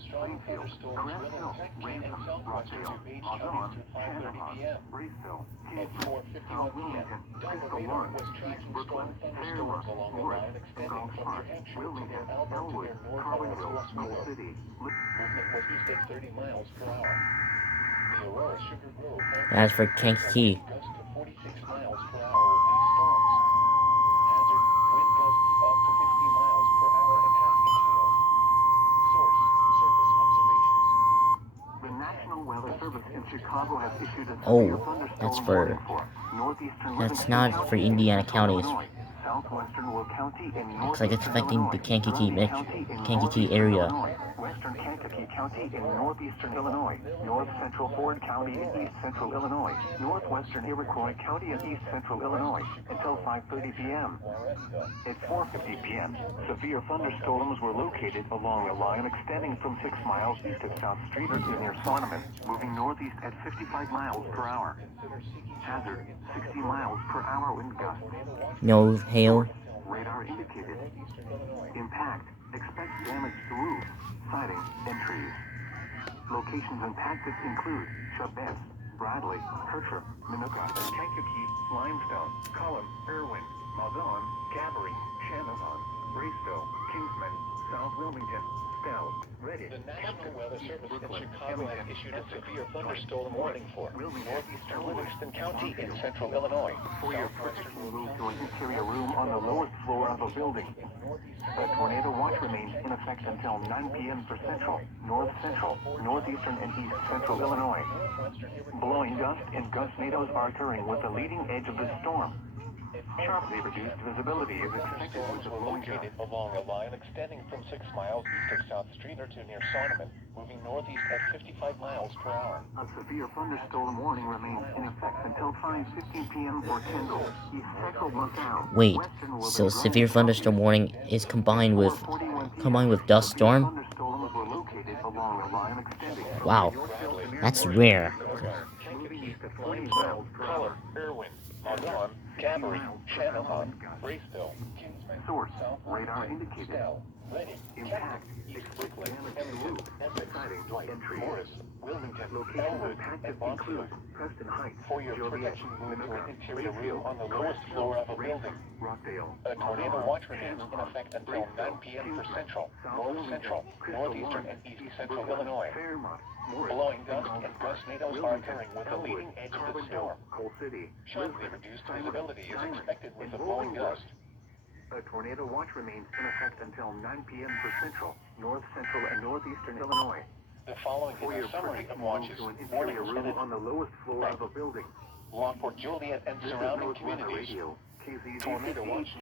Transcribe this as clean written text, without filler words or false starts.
Strong thunderstorms will impact Kankakee and southwestern DuPage counties through 5:30 p.m. At 4:51 p.m., Delta radar was tracking strong thunderstorms along a line extending from New Hampshire to near Albert to near north Oswego. Movement was east at 30 miles per hour. The Aurora Sugar Grove As for Kankakee, gusts to 46 miles per hour with these storms. Hazard, wind gusts up to 50 miles per hour and half inch hail. Source, surface observations. The National Weather Service in Chicago has issued a severe that's thunderstorm for warning for northeastern that's Livingston not County for in Indiana central counties. Illinois, southwestern Will County in Looks like it's northeastern affecting Illinois, the Kankakee Grundy County in Kankakee northeastern area. Illinois, western Kankakee County in northeastern Illinois, north central Ford County in east central Illinois, northwestern Iroquois County in east central Illinois until 5:30 p.m. At 4:50 p.m., severe thunderstorms were located along a line extending from 6 miles east of South Street to near Sonneman, moving northeast at 55 miles per hour. Hazard, 60 miles per hour wind gusts. No hail. Radar indicated. Impact, expect damage to roof, siding, and trees. Locations impacted include Chavez, Bradley, Hertford, Minooka, Kankakee, Limestone, Cullum, Irwin, Malvern, Gabbery, Shannon, Braceville, Kingsman, South Wilmington, Stell, Reddit, The National Weather Service in Brooklyn, Chicago has Hemington, issued a Essex, severe thunderstorm warning for northeastern Livingston County in central Illinois, Foyer southwestern protection moved to an interior room on the lowest floor of a building. A tornado watch remains in effect until 9 p.m. for central, north central, northeastern, and east central Illinois. Blowing dust and gustnadoes are occurring with the leading edge of the storm. Sharply reduced visibility is expected with Storms the were blowing dust. located along a line extending from 6 miles east of South Street to near Sonneman, moving northeast at 55 miles per hour. A severe thunderstorm warning remains in effect until 5:15 p.m. for Kendall, East Central Bucktown. Wait, Western will so be severe Grundy thunderstorm warning is combined with dust Severe storm? thunderstorms were located along a line extending from Wow, Yorkville to near that's North rare. moving east at 40 Livingston, miles per Cullum, hour. Irwin, Malvern, Gabbery, Shannon, Braceville, Kingsman, Source, South radar Wilmington, indicated. Stell, Reddit, Impact, East expect Brooklyn, damage to roof, Essex, siding, Dwight, and trees. Morris, Wilmington, Locations Elwood, impacted and Bronfield. include Preston Heights, For your Joliet, protection, move to Minooka, an interior room Greenfield, on the lowest floor of a building. Rockdale, A tornado watch remains in effect until 9 p.m. for central, north central, northeastern, and east central Illinois. Fairmont, Morris, Blowing dust and gustnadoes are occurring with the leading edge of the storm. Coal City, Sharply reduced visibility is expected with the blowing dust. A tornado watch remains in effect until 9 p.m. for central, north central, and northeastern Illinois. The following is a summary of watches, To an warnings, interior room and on the lowest floor of a building. Lockport, Joliet, and This is surrounding North Weather communities. Radio, KZZ Tornado watch